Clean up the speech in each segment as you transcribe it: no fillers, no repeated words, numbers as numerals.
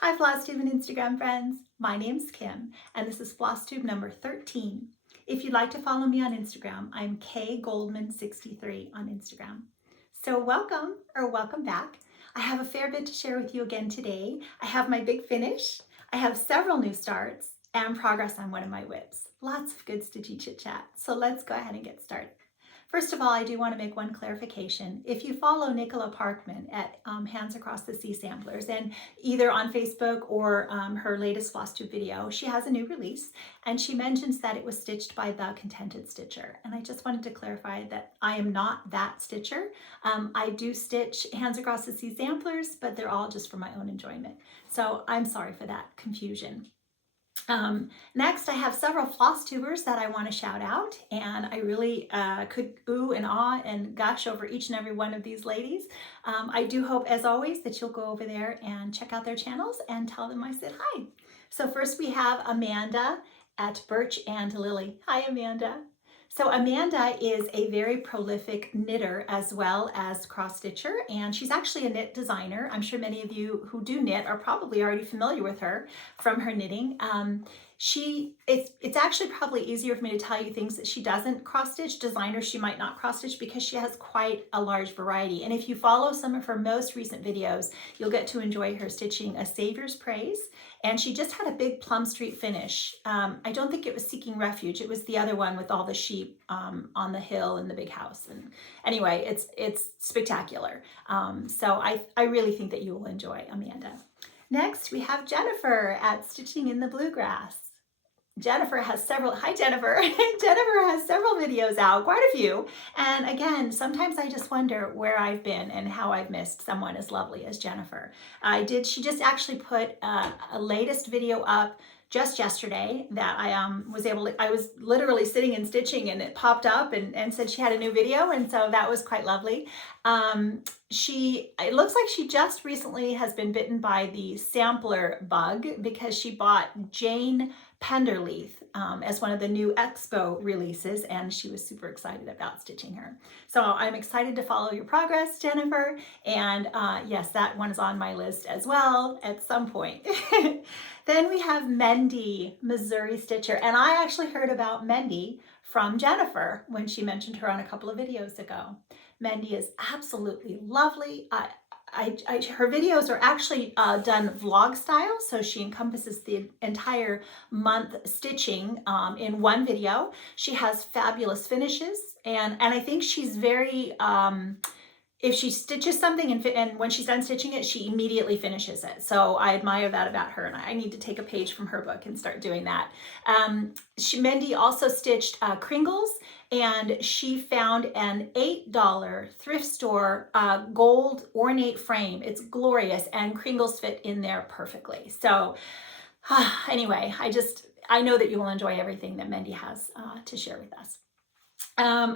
Hi Flosstube and Instagram friends. My name's Kim and this is Flosstube number 13. If you'd like to follow me on Instagram, I'm kgoldman63 on Instagram. So welcome back. I have a fair bit to share with you again today. I have my big finish, I have several new starts, and progress on one of my whips. Lots of good stitchy chit chat. So let's go ahead and get started. First of all, I do want to make one clarification. If you follow Nicola Parkman at Hands Across the Sea Samplers, and either on Facebook or her latest Flosstube video, she has a new release, and she mentions that it was stitched by the Contented Stitcher. And I just wanted to clarify that I am not that stitcher. I do stitch Hands Across the Sea Samplers, but they're all just for my own enjoyment. So I'm sorry for that confusion. Next, I have several floss tubers that I want to shout out, and I really could ooh and ah and gush over each and every one of these ladies. I do hope, as always, that you'll go over there and check out their channels and tell them I said hi. So first we have Amanda at Birch and Lily. Hi, Amanda. So Amanda is a very prolific knitter as well as cross stitcher, and she's actually a knit designer. I'm sure many of you who do knit are probably already familiar with her from her knitting. It's actually probably easier for me to tell you things that she doesn't cross stitch. Designers she might not cross stitch because she has quite a large variety. And if you follow some of her most recent videos, you'll get to enjoy her stitching A Savior's Praise. And she just had a big Plum Street finish. I don't think it was Seeking Refuge. It was the other one with all the sheep on the hill and the big house. And anyway, it's spectacular. So I really think that you will enjoy Amanda. Next, we have Jennifer at Stitching in the Bluegrass. Jennifer has several, hi Jennifer, Jennifer has several videos out, quite a few. And again, sometimes I just wonder where I've been and how I've missed someone as lovely as Jennifer. She just actually put a latest video up just yesterday that I was literally sitting and stitching and it popped up and said she had a new video, and so that was quite lovely. It looks like she just recently has been bitten by the sampler bug because she bought Jane Penderleith as one of the new Expo releases, and she was super excited about stitching her. So I'm excited to follow your progress, Jennifer, and yes, that one is on my list as well at some point. Then we have Mandy, Missouri Stitcher, and I actually heard about Mandy from Jennifer when she mentioned her on a couple of videos ago. Mandy is absolutely lovely. Her videos are actually done vlog style, so she encompasses the entire month stitching in one video. She has fabulous finishes, and I think she's very, if she stitches something and when she's done stitching it, she immediately finishes it. So I admire that about her, and I need to take a page from her book and start doing that. Mandy also stitched Kringles, and she found an $8 thrift store gold ornate frame. It's glorious, and Kringles fit in there perfectly. So anyway, I know that you will enjoy everything that Mandy has to share with us.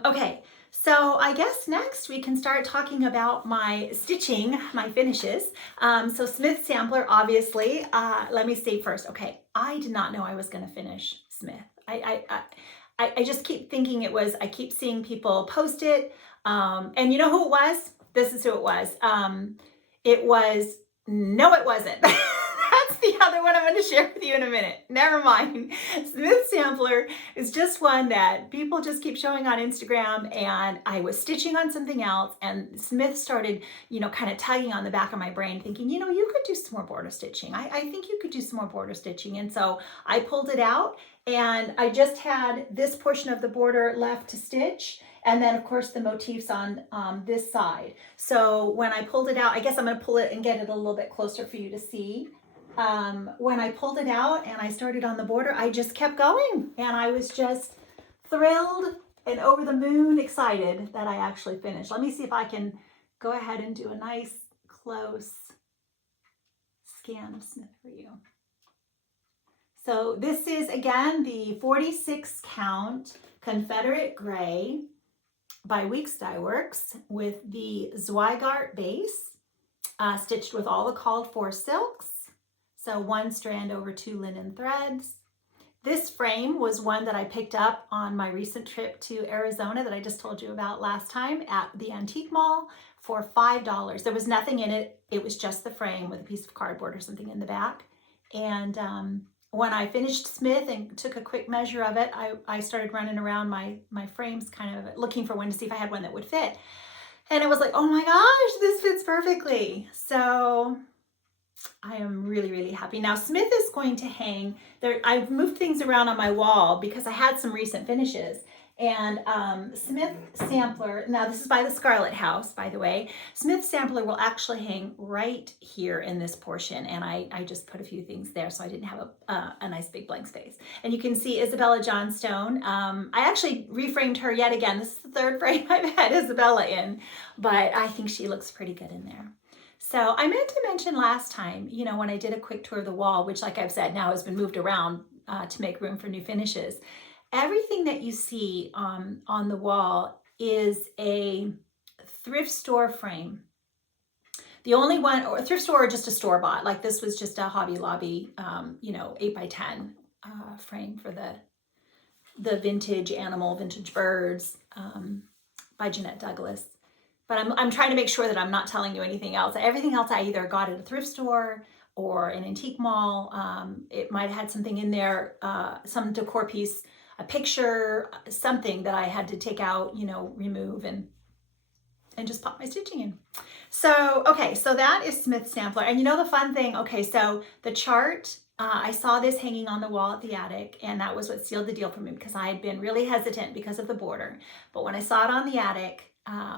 Okay, so I guess next we can start talking about my stitching, my finishes. So Smith Sampler, obviously, let me say first, okay, I did not know I was going to finish Smith. I just keep thinking I keep seeing people post it. And you know who it was? This is who it was. No, it wasn't. That's the other one I'm going to share with you in a minute. Never mind. Smith Sampler is just one that people just keep showing on Instagram, and I was stitching on something else, and Smith started, kind of tugging on the back of my brain thinking, you could do some more border stitching. I think you could do some more border stitching. And so I pulled it out, and I just had this portion of the border left to stitch. And then of course the motifs on this side. So when I pulled it out, I guess I'm going to pull it and get it a little bit closer for you to see. When I pulled it out and I started on the border, I just kept going, and I was just thrilled and over the moon excited that I actually finished. Let me see if I can go ahead and do a nice close scan of Smith for you. So this is again the 46 count Confederate Gray by Weeks Dye Works with the Zweigart base, stitched with all the called for silks. So one strand over 2 linen threads. This frame was one that I picked up on my recent trip to Arizona that I just told you about last time at the antique mall for $5. There was nothing in it. It was just the frame with a piece of cardboard or something in the back. And when I finished Smith and took a quick measure of it, I started running around my frames kind of looking for one to see if I had one that would fit. And it was like, oh my gosh, this fits perfectly. So I am really, really happy. Now Smith is going to hang there. I've moved things around on my wall because I had some recent finishes. And Smith sampler, now this is by the Scarlet House, by the way. Smith sampler will actually hang right here in this portion. And I just put a few things there so I didn't have a nice big blank space. And you can see Isabella Johnstone. I actually reframed her yet again. This is the third frame I've had Isabella in, but I think she looks pretty good in there. So I meant to mention last time, you know, when I did a quick tour of the wall, which like I've said now has been moved around to make room for new finishes. Everything that you see on the wall is a thrift store frame. The only one, or a thrift store or just a store-bought, like this was just a Hobby Lobby, you know, 8x10 frame for the vintage animal, vintage birds by Jeanette Douglas. But I'm trying to make sure that I'm not telling you anything else. Everything else I either got at a thrift store or an antique mall. It might have had something in there, some decor piece, a picture, something that I had to take out, you know, remove and just pop my stitching in. So, okay, so that is Smith sampler. And you know the fun thing, okay, so the chart, I saw this hanging on the wall at the attic, and that was what sealed the deal for me because I had been really hesitant because of the border. But when I saw it on the attic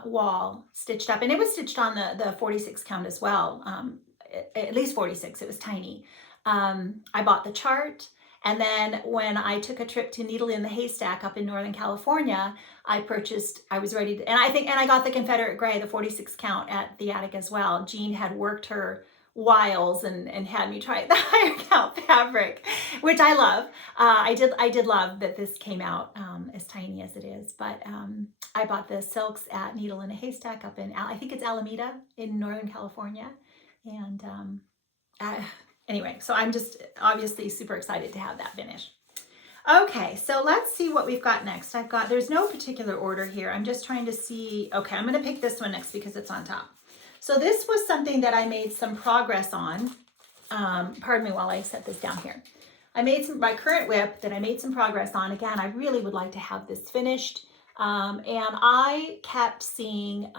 wall stitched up, and it was stitched on the 46 count as well, at least 46, it was tiny. I bought the chart. And then when I took a trip to Needle in the Haystack up in Northern California, I was ready to, and I got the Confederate Gray, the 46 count at the attic as well. Jean had worked her wiles and had me try the higher count fabric, which I love. I did love that this came out as tiny as it is, but I bought the silks at Needle in a Haystack up in, I think it's Alameda in Northern California. And anyway, so I'm just obviously super excited to have that finished. Okay, so let's see what we've got next. There's no particular order here. I'm just trying to see, okay, I'm gonna pick this one next because it's on top. So this was something that I made some progress on. Pardon me while I set this down here. I made my current whip that I made some progress on. Again, I really would like to have this finished. And I kept seeing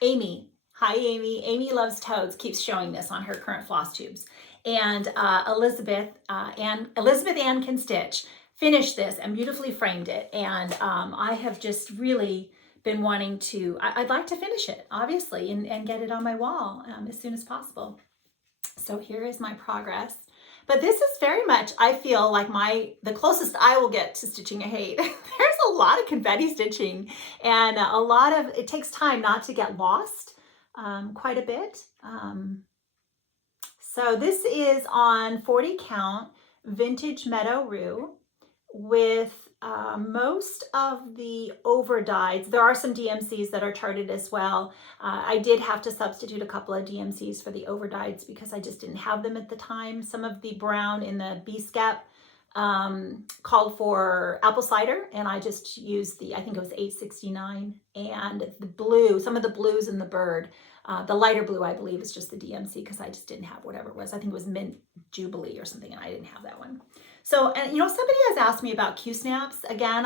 Amy. Hi, Amy. Amy Loves Toads keeps showing this on her current floss tubes. And Elizabeth Ann Can Stitch finished this and beautifully framed it. And I have just really been wanting to, I'd like to finish it, obviously, and get it on my wall as soon as possible. So here is my progress. But this is very much, I feel like the closest I will get to stitching a hate. There's a lot of confetti stitching and it takes time not to get lost quite a bit. So this is on 40 count vintage Meadow Rue with most of the overdyes. There are some DMCs that are charted as well. I did have to substitute a couple of DMCs for the overdyes because I just didn't have them at the time. Some of the brown in the B-Scap called for apple cider, and I just used I think it was 869, and the blue, some of the blues in the bird. The lighter blue, I believe, is just the DMC because I just didn't have whatever it was. I think it was Mint Jubilee or something, and I didn't have that one. So, and you know, somebody has asked me about Q-snaps. Again,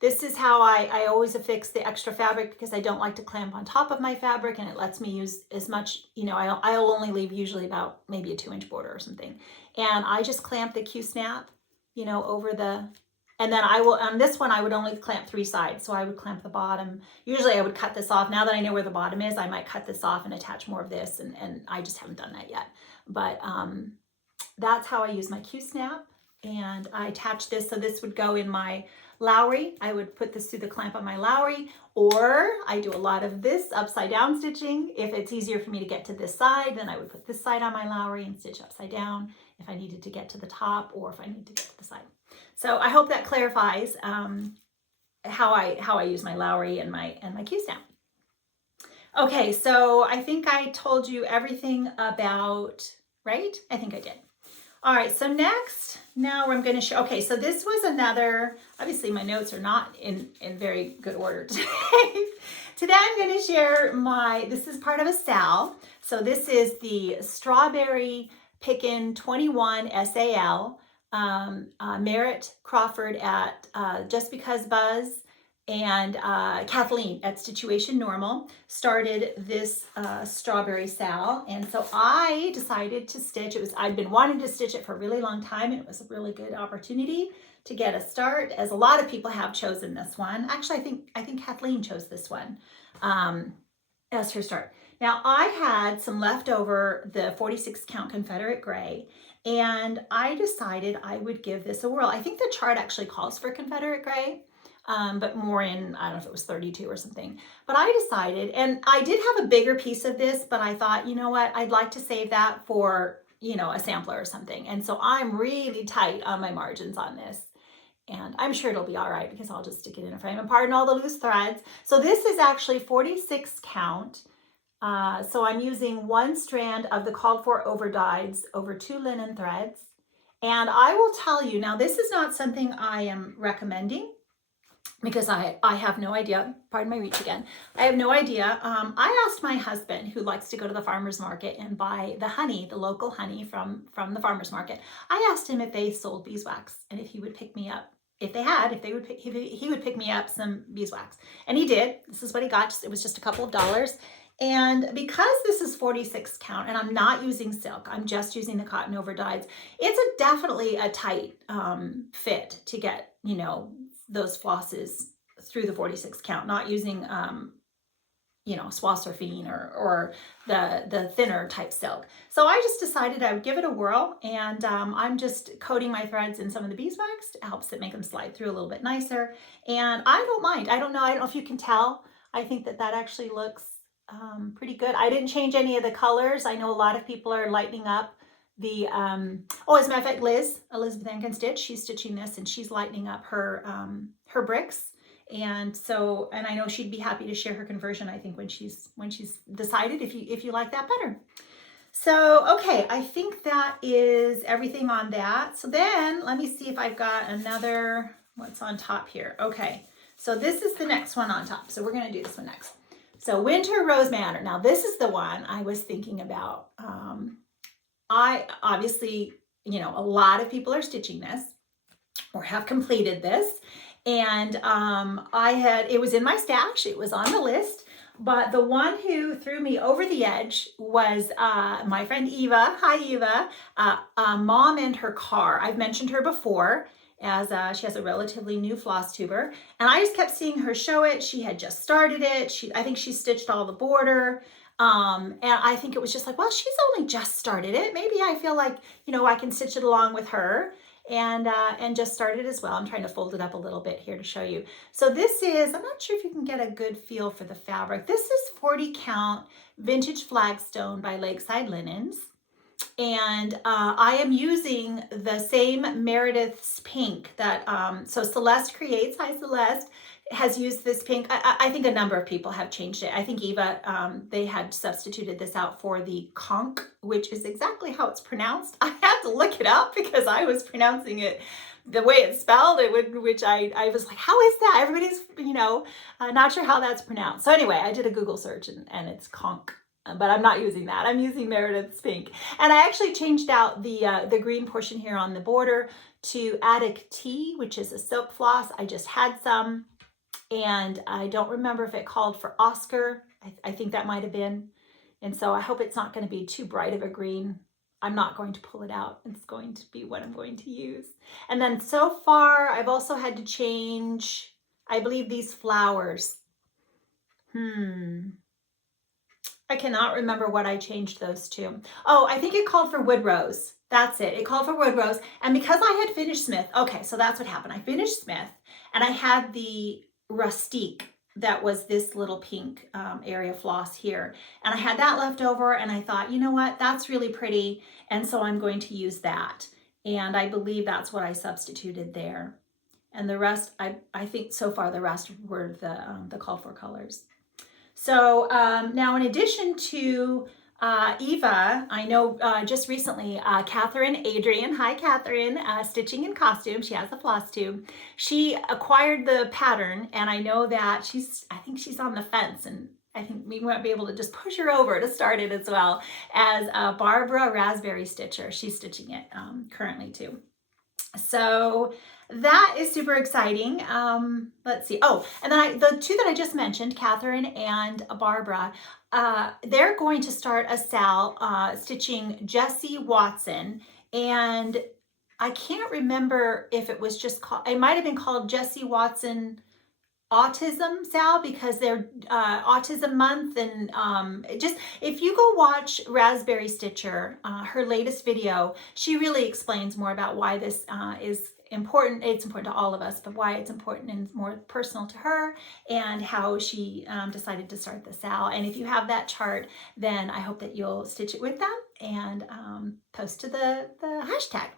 this is how I always affix the extra fabric because I don't like to clamp on top of my fabric, and it lets me use as much, you know, I'll only leave usually about maybe a 2-inch border or something. And I just clamp the Q-snap, you know, over and then on this one, I would only clamp 3 sides. So I would clamp the bottom. Usually I would cut this off. Now that I know where the bottom is, I might cut this off and attach more of this. And I just haven't done that yet. But that's how I use my Q-snap. And I attach this. So this would go in my Lowry. I would put this through the clamp on my Lowry. Or I do a lot of this upside down stitching. If it's easier for me to get to this side, then I would put this side on my Lowry and stitch upside down if I needed to get to the top or if I need to get to the side. So I hope that clarifies how I use my Lowry and my Q-snap. Okay, so I think I told you everything about, right? I think I did. All right, so next, now I'm going to show, okay, so this was another, obviously my notes are not in very good order today. Today I'm going to share this is part of a SAL. So this is the Strawberry Pickin 21 SAL, Merritt Crawford at Just Because Buzz, and Kathleen at Situation Normal started this Strawberry SAL, and so I decided to stitch. I'd been wanting to stitch it for a really long time, and it was a really good opportunity to get a start, as a lot of people have chosen this one. Actually, I think Kathleen chose this one as her start. Now, I had some leftover the 46 count Confederate gray, and I decided I would give this a whirl. I think the chart actually calls for Confederate gray, but more in, I don't know if it was 32 or something. But I decided, and I did have a bigger piece of this, but I thought, you know what, I'd like to save that for, you know, a sampler or something. And so I'm really tight on my margins on this. And I'm sure it'll be all right because I'll just stick it in a frame and pardon all the loose threads. So this is actually 46 count. So I'm using one strand of the called for overdyes over 2 linen threads. And I will tell you, now this is not something I am recommending, because I have no idea, pardon my reach again, I have no idea. I asked my husband, who likes to go to the farmer's market and buy the honey, the local honey from the farmer's market. I asked him if they sold beeswax and if he would pick me up, he would pick me up some beeswax. And he did. This is what he got. It was just a couple of dollars. And because this is 46 count and I'm not using silk, I'm just using the cotton overdyes, it's definitely a tight fit to get, you know, those flosses through the 46 count, not using, you know, Swassarfine or the thinner type silk. So I just decided I would give it a whirl, and I'm just coating my threads in some of the beeswax. It helps it make them slide through a little bit nicer. And I don't mind. I don't know if you can tell. I think that actually looks pretty good. I didn't change any of the colors. I know a lot of people are lightening up the, oh, as a matter of fact, Elizabeth Ann Stitch, she's stitching this and she's lightening up her bricks. And so, and I know she'd be happy to share her conversion, I think, when she's decided if you like that better. So, okay, I think that is everything on that. So then let me see if I've got another, what's on top here. Okay, so this is the next one on top. So we're going to do this one next. So Winter Rose Manor. Now this is the one I was thinking about. I obviously, you know, a lot of people are stitching this or have completed this. And it was in my stash, it was on the list, but the one who threw me over the edge was my friend Eva. Hi, Eva. Mom and her car. I've mentioned her before, as she has a relatively new floss tuber, and I just kept seeing her show it. She had just started it. I think she stitched all the border. And I think it was just like, well, she's only just started it. Maybe I feel like, you know, I can stitch it along with her, and just started as well. I'm trying to fold it up a little bit here to show you. So this is, I'm not sure if you can get a good feel for the fabric. This is 40 count Vintage Flagstone by Lakeside Linens. And I am using the same Meredith's pink that, so Celeste Creates, hi Celeste, has used this pink. I think a number of people have changed it. I think Eva, they had substituted this out for the conch, which is exactly how it's pronounced. I had to look it up because I was pronouncing it the way it's spelled, which I was like, how is that? Everybody's, you know, not sure how that's pronounced. So anyway, I did a Google search and it's conch. But I'm not using that. I'm using Meredith's pink. And I actually changed out the green portion here on the border to Attic Tea, which is a silk floss. I just had some, and I don't remember if it called for Oscar. I think that might have been. And so I hope it's not going to be too bright of a green. I'm not going to pull it out. It's going to be what I'm going to use. And then so far, I've also had to change, I believe, these flowers. I cannot remember what I changed those to. Oh, I think it called for Wood Rose. That's it. It called for Wood Rose. And because I had finished Smith, okay, so that's what happened. I finished Smith and I had the Rustique that was this little pink area floss here. And I had that left over and I thought, you know what, that's really pretty. And so I'm going to use that. And I believe that's what I substituted there. And the rest, I think so far the rest were the called for colors. So now in addition to Eva, I know just recently, Catherine Adrian, hi Catherine, Stitching in Costume, she has a floss tube. She acquired the pattern, and I know that I think she's on the fence, and I think we might be able to just push her over to start it as well as Barbara Raspberry Stitcher. She's stitching it currently too. So that is super exciting. Let's see. Oh, and then the two that I just mentioned, Catherine and Barbara, they're going to start a SAL stitching Jessie Watson. And I can't remember if it was just called, it might have been called Jessie Watson Autism SAL because they're Autism Month, and just if you go watch Raspberry Stitcher, her latest video, she really explains more about why this is important. It's important to all of us, but why it's important and more personal to her, and how she decided to start the SAL. And if you have that chart, then I hope that you'll stitch it with them and post to the hashtag.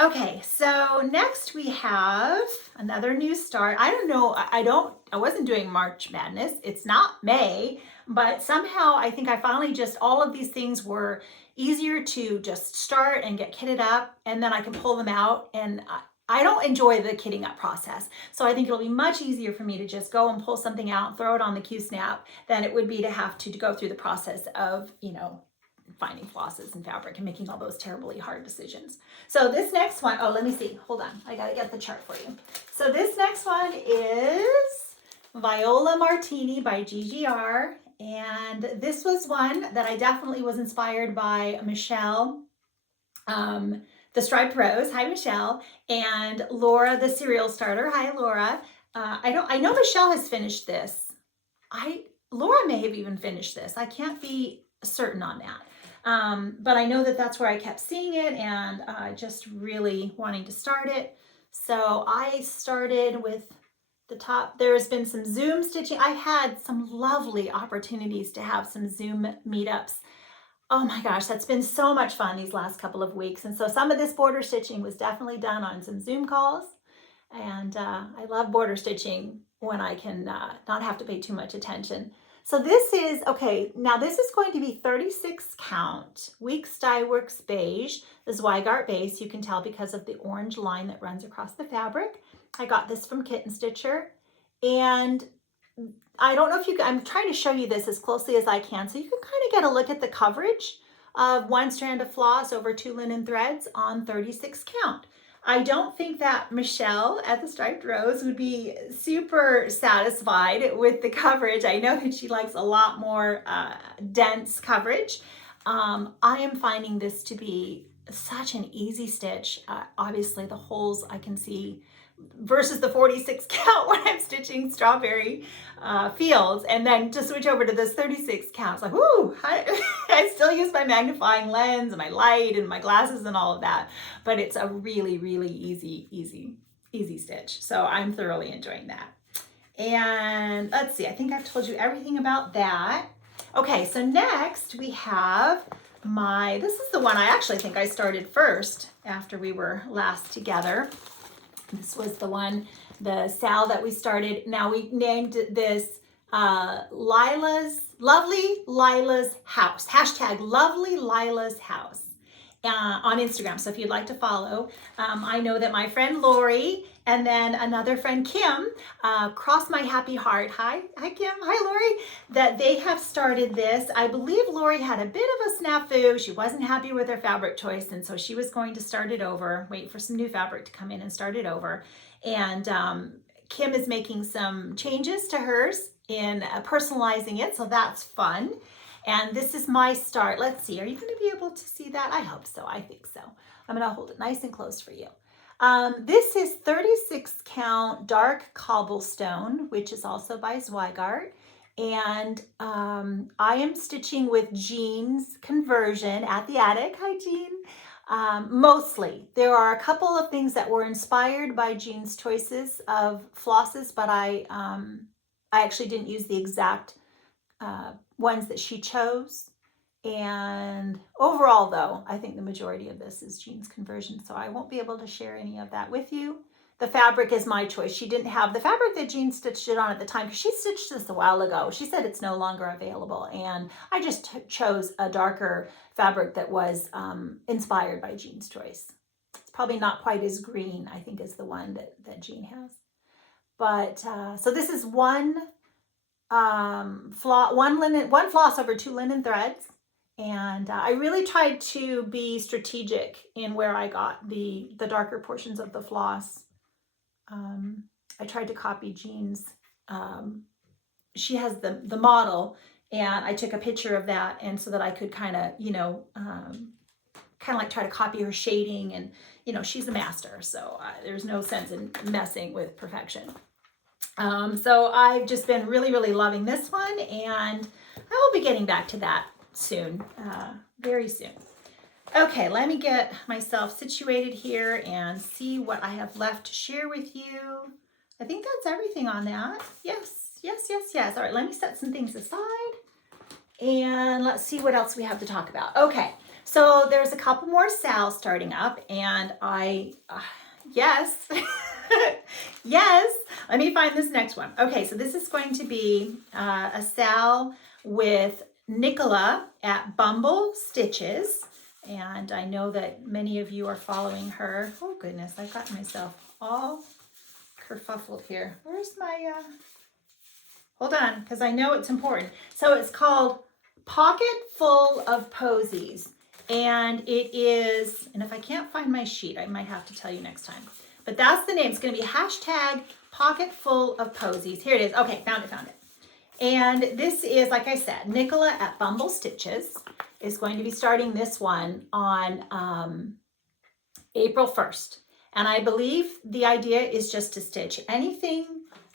Okay, so next we have another new start. I don't know, I wasn't doing March Madness. It's not May, but somehow I think I finally just, all of these things were easier to just start and get kitted up, and then I can pull them out, and I don't enjoy the kitting up process. So I think it'll be much easier for me to just go and pull something out, throw it on the Q-snap, than it would be to have to go through the process of, finding flosses and fabric and making all those terribly hard decisions. So this next one, oh, let me see. Hold on. I got to get the chart for you. So this next one is Viola Martini by GGR. And this was one that I definitely was inspired by Michelle, the Striped Rose. Hi, Michelle. And Laura, the Cereal Starter. Hi, Laura. I know Michelle has finished this. Laura may have even finished this. I can't be certain on that. But I know that that's where I kept seeing it, and just really wanting to start it. So I started with the top. There's been some Zoom stitching. I had some lovely opportunities to have some Zoom meetups. Oh my gosh, that's been so much fun these last couple of weeks. And so some of this border stitching was definitely done on some Zoom calls. And I love border stitching when I can not have to pay too much attention. So this is, okay, now this is going to be 36 count, Weeks Dye Works Beige, the Zweigart base. You can tell because of the orange line that runs across the fabric. I got this from Kitten Stitcher, and I don't know if I'm trying to show you this as closely as I can, so you can kind of get a look at the coverage of one strand of floss over 2 linen threads on 36 count. I don't think that Michelle at the Striped Rose would be super satisfied with the coverage. I know that she likes a lot more dense coverage. I am finding this to be such an easy stitch. Obviously the holes I can see versus the 46 count when I'm stitching Strawberry Fields, and then to switch over to this 36 count, it's like, whoo, I still use my magnifying lens and my light and my glasses and all of that, but it's a really, really easy stitch. So I'm thoroughly enjoying that. And let's see, I think I've told you everything about that. Okay, so next we have this is the one I actually think I started first after we were last together. This was the one, the SAL that we started. Now we named this Lovely Lila's House, hashtag Lovely Lila's House on Instagram. So if you'd like to follow, I know that my friend Lori and then another friend Kim, Cross My Happy Heart. Hi Kim, hi Lori, that they have started this. I believe Lori had a bit of a snafu. She wasn't happy with her fabric choice, and so she was going to start it over, wait for some new fabric to come in and start it over. And Kim is making some changes to hers in personalizing it, so that's fun. And this is my start. Let's see, are you going to be able to see that? I hope so. I think so. I'm going to hold it nice and close for you. This is 36 count dark cobblestone, which is also by Zweigart. And I am stitching with Jean's conversion at the attic. Hi, Jean. Mostly. There are a couple of things that were inspired by Jean's choices of flosses, but I actually didn't use the exact ones that she chose. And overall, though, I think the majority of this is Jean's conversion, so I won't be able to share any of that with you. the fabric is my choice. She didn't have the fabric that Jean stitched it on at the time because she stitched this a while ago. She said it's no longer available, and I just chose a darker fabric that was inspired by Jean's choice. It's probably not quite as green, I think, as the one that Jean has. But so this is one floss over 2 linen threads. And I really tried to be strategic in where I got the darker portions of the floss. I tried to copy Jean's. She has the model, and I took a picture of that, and so that I could kind of, kind of like try to copy her shading, and she's a master, so there's no sense in messing with perfection. So I've just been really, really loving this one, and I will be getting back to that soon, very soon. Okay, let me get myself situated here and see what I have left to share with you. I think that's everything on that. Yes. All right, let me set some things aside and let's see what else we have to talk about. Okay, so there's a couple more SALs starting up, and yes, let me find this next one. Okay, so this is going to be a SAL with Nicola at Bumble Stitches. And I know that many of you are following her. Oh goodness, I've gotten myself all kerfuffled here. Where's my, hold on, because I know it's important. So it's called Pocket Full of Posies. And it is, and if I can't find my sheet, I might have to tell you next time. But that's the name. It's going to be hashtag Pocket Full of Posies. Here it is. Okay, found it. And this is, like I said, Nicola at Bumble Stitches is going to be starting this one on April 1st. And I believe the idea is just to stitch anything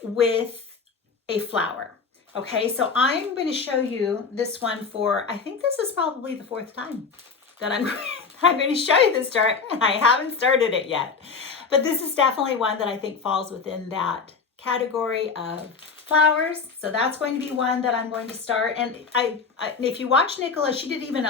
with a flower. Okay, so I'm going to show you this one for, I think this is probably the 4th time that I'm going to show you this chart, and I haven't started it yet. But this is definitely one that I think falls within that category of flowers. So that's going to be one that I'm going to start. And if you watch Nicola, she did even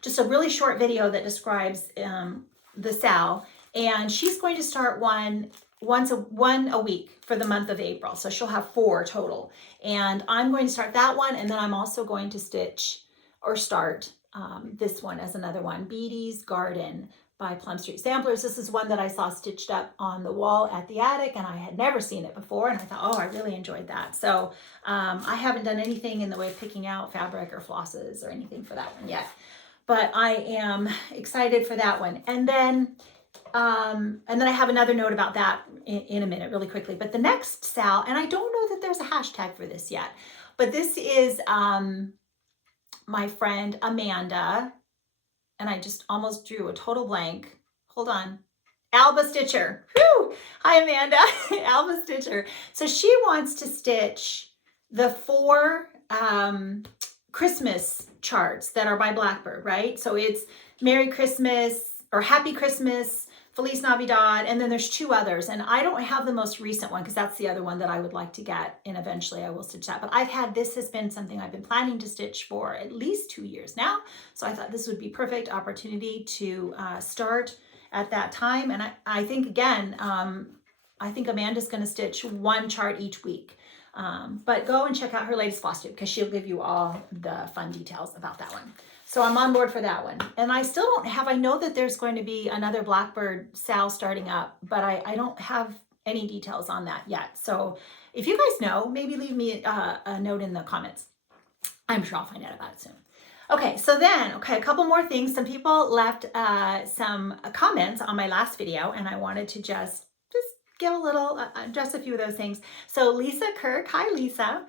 just a really short video that describes the SAL. And she's going to start one a week for the month of April. So she'll have 4 total. And I'm going to start that one. And then I'm also going to start this one as another one, Beatty's Garden by Plum Street Samplers. This is one that I saw stitched up on the wall at the attic, and I had never seen it before, and I thought, oh, I really enjoyed that. So I haven't done anything in the way of picking out fabric or flosses or anything for that one yet, but I am excited for that one. And then I have another note about that in a minute, really quickly. But the next SAL, and I don't know that there's a hashtag for this yet, but this is my friend Amanda, and I just almost drew a total blank. Hold on. Alba Stitcher. Whew. Hi, Amanda. Alba Stitcher. So she wants to stitch the 4 Christmas charts that are by Blackbird, right? So it's Merry Christmas or Happy Christmas, Feliz Navidad, and then there's 2 others. And I don't have the most recent one because that's the other one that I would like to get, and eventually I will stitch that. But this has been something I've been planning to stitch for at least 2 years now. So I thought this would be perfect opportunity to start at that time. And I think, again, I think Amanda's going to stitch 1 chart each week. But go and check out her latest Flosstube because she'll give you all the fun details about that one. So I'm on board for that one. And I still don't have, I know that there's going to be another Blackbird SAL starting up, but I don't have any details on that yet. So if you guys know, maybe leave me a note in the comments. I'm sure I'll find out about it soon. Okay, so then, a couple more things. Some people left some comments on my last video, and I wanted to just give a little, address a few of those things. So Lisa Kirk, hi Lisa.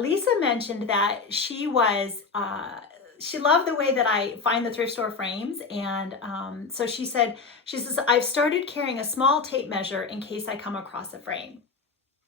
Lisa mentioned that she loved the way that I find the thrift store frames. And so she says, I've started carrying a small tape measure in case I come across a frame.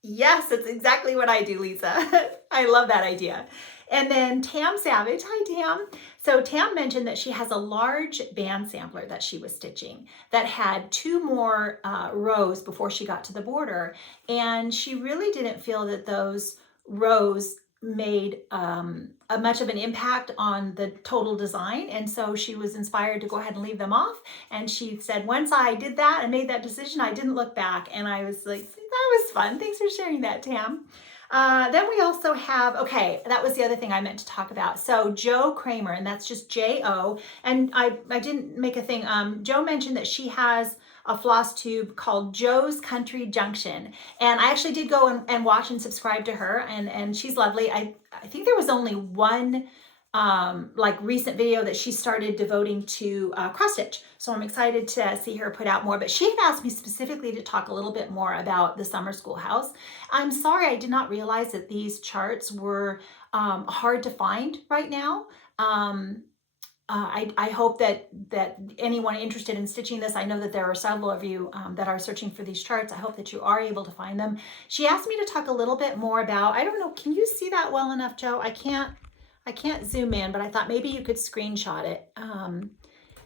Yes, it's exactly what I do, Lisa. I love that idea. And then Tam Savage, hi Tam. So Tam mentioned that she has a large band sampler that she was stitching that had 2 more rows before she got to the border. And she really didn't feel that those rows made a much of an impact on the total design. And so she was inspired to go ahead and leave them off. And she said, once I did that and made that decision, I didn't look back. And I was like, that was fun. Thanks for sharing that, Tam. Then we also have, okay, that was the other thing I meant to talk about. So Joe Kramer, and that's just J-O. And I didn't make a thing. Joe mentioned that she has a floss tube called Joe's Country Junction. And I actually did go and watch and subscribe to her, and she's lovely. I think there was only one like recent video that she started devoting to cross stitch. So I'm excited to see her put out more, but she had asked me specifically to talk a little bit more about the summer schoolhouse. I'm sorry, I did not realize that these charts were hard to find right now. I hope that anyone interested in stitching this, I know that there are several of you that are searching for these charts. I hope that you are able to find them. She asked me to talk a little bit more about, I don't know, can you see that well enough, Joe? I can't zoom in, but I thought maybe you could screenshot it.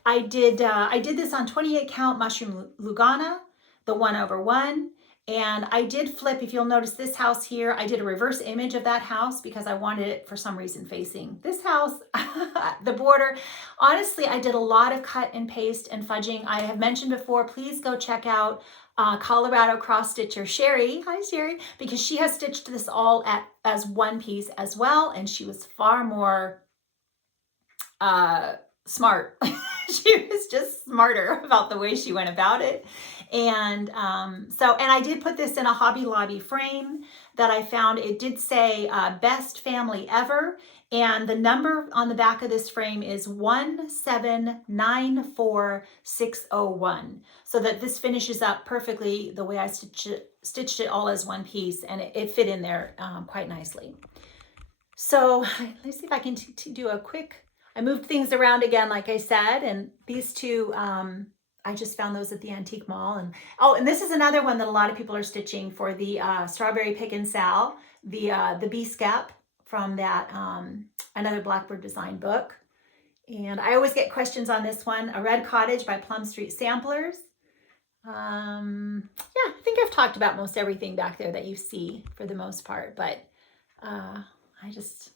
I did this on 28 count mushroom Lugana, the 1/1. And I did flip, if you'll notice this house here, I did a reverse image of that house because I wanted it for some reason facing this house, the border. Honestly, I did a lot of cut and paste and fudging. I have mentioned before, please go check out Colorado cross stitcher Sherry. Hi Sherry, because she has stitched this all as one piece as well, and she was far more smart. She was just smarter about the way she went about it. And and I did put this in a Hobby Lobby frame that I found. It did say best family ever. And the number on the back of this frame is 1794601. So that this finishes up perfectly the way I stitched it all as one piece, and it fit in there quite nicely. So let's see if I can do a quick, I moved things around again, like I said, and these two, I just found those at the antique mall. And oh, and this is another one that a lot of people are stitching for the strawberry Pickin SAL, the bee scap from that Another Blackbird Design book. And I always get questions on this one, A Red Cottage by Plum Street Samplers. Yeah, I think I've talked about most everything back there that you see for the most part, but I just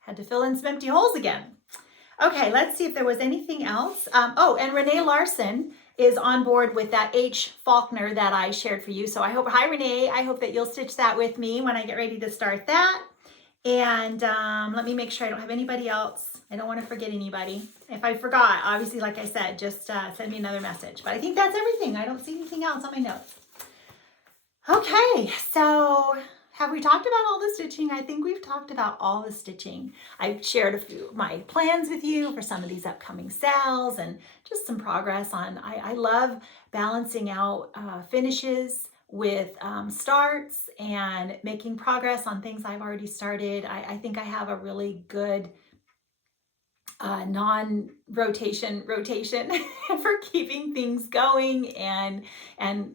had to fill in some empty holes again. Okay, let's see if there was anything else. Oh, and Renee Larson is on board with that H. Faulkner that I shared for you. So I hope, hi Renee, I hope that you'll stitch that with me when I get ready to start that. And let me make sure I don't have anybody else. I don't want to forget anybody. If I forgot, obviously, like I said, just send me another message. But I think that's everything. I don't see anything else on my notes. Okay, so have we talked about all the stitching? I think we've talked about all the stitching. I've shared a few of my plans with you for some of these upcoming sales and just some progress on, I love balancing out finishes with starts and making progress on things I've already started. I think I have a really good non-rotation for keeping things going and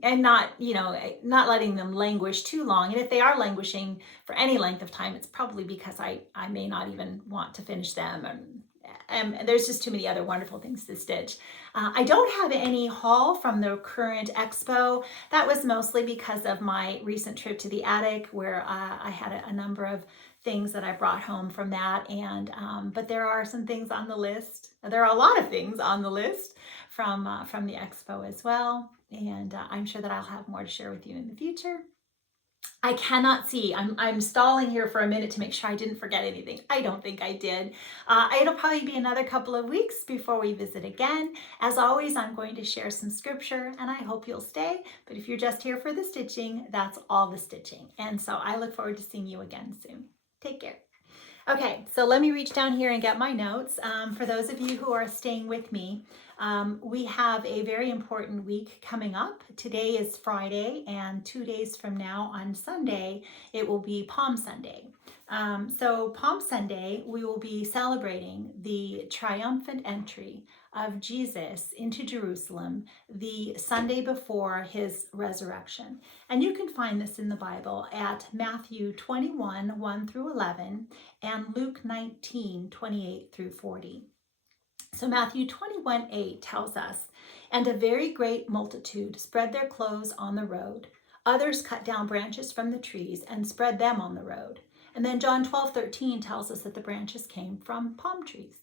not, you know, not letting them languish too long. And if they are languishing for any length of time, it's probably because I may not even want to finish them, and there's just too many other wonderful things to stitch. I don't have any haul from the current expo. That was mostly because of my recent trip to the attic, where I had a number of things that I brought home from that, and but there are some things on the list. There are a lot of things on the list from the expo as well, and I'm sure that I'll have more to share with you in the future. I cannot see. I'm stalling here for a minute to make sure I didn't forget anything. I don't think I did. It'll probably be another couple of weeks before we visit again. As always, I'm going to share some scripture, and I hope you'll stay. But if you're just here for the stitching, that's all the stitching. And so I look forward to seeing you again soon. Take care. Okay, so let me reach down here and get my notes. For those of you who are staying with me, we have a very important week coming up. Today is Friday, and 2 days from now on Sunday, it will be Palm Sunday. So Palm Sunday, we will be celebrating the triumphant entry of Jesus into Jerusalem the Sunday before his resurrection. And you can find this in the Bible at Matthew 21, 1 through 11, and Luke 19, 28 through 40. So Matthew 21, 8 tells us, "And a very great multitude spread their clothes on the road. Others cut down branches from the trees and spread them on the road. And then John 12:13 tells us that the branches came from palm trees.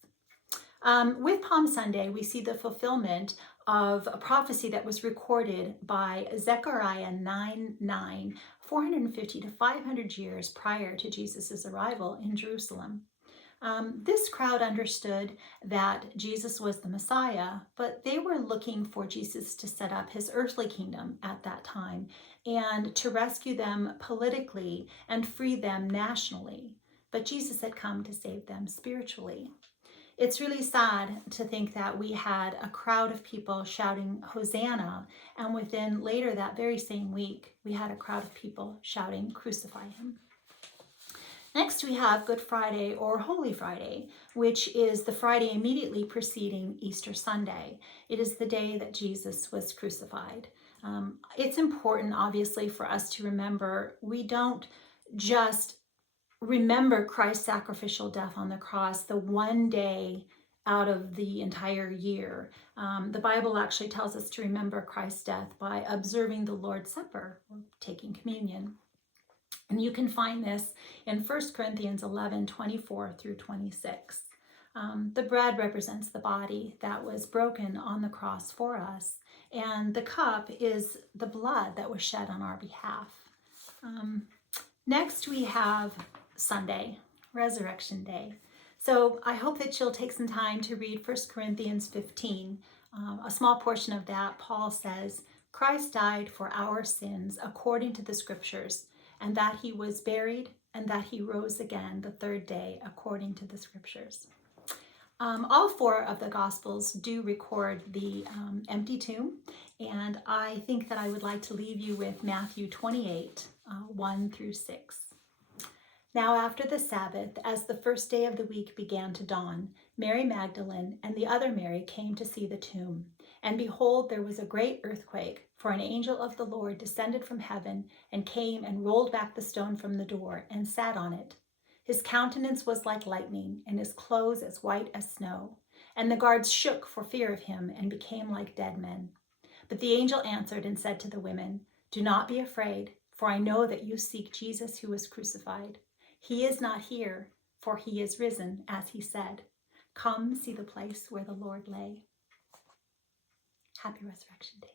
With Palm Sunday, we see the fulfillment of a prophecy that was recorded by Zechariah 9:9, 450 to 500 years prior to Jesus' arrival in Jerusalem. This crowd understood that Jesus was the Messiah, but they were looking for Jesus to set up his earthly kingdom at that time and to rescue them politically and free them nationally. But Jesus had come to save them spiritually. It's really sad to think that we had a crowd of people shouting Hosanna, and within later that very same week, we had a crowd of people shouting, Crucify him. Next, we have Good Friday or Holy Friday, which is the Friday immediately preceding Easter Sunday. It is the day that Jesus was crucified. It's important, obviously, for us to remember we don't just remember Christ's sacrificial death on the cross the one day out of the entire year. The Bible actually tells us to remember Christ's death by observing the Lord's Supper, or taking communion. And you can find this in 1 Corinthians 11:24 through 26. The bread represents the body that was broken on the cross for us, and the cup is the blood that was shed on our behalf. Next, we have Sunday, Resurrection Day. So I hope that you'll take some time to read 1 Corinthians 15. A small portion of that, Paul says, Christ died for our sins according to the scriptures, and that he was buried, and that he rose again the third day according to the scriptures. All four of the Gospels do record the empty tomb, and I think that I would like to leave you with Matthew 28, 1 through 6. Now after the Sabbath, as the first day of the week began to dawn, Mary Magdalene and the other Mary came to see the tomb. And behold, there was a great earthquake, for an angel of the Lord descended from heaven and came and rolled back the stone from the door and sat on it. His countenance was like lightning, and his clothes as white as snow. And the guards shook for fear of him and became like dead men. But the angel answered and said to the women, Do not be afraid, for I know that you seek Jesus who was crucified. He is not here, for he is risen, as he said. Come see the place where the Lord lay. Happy Resurrection Day.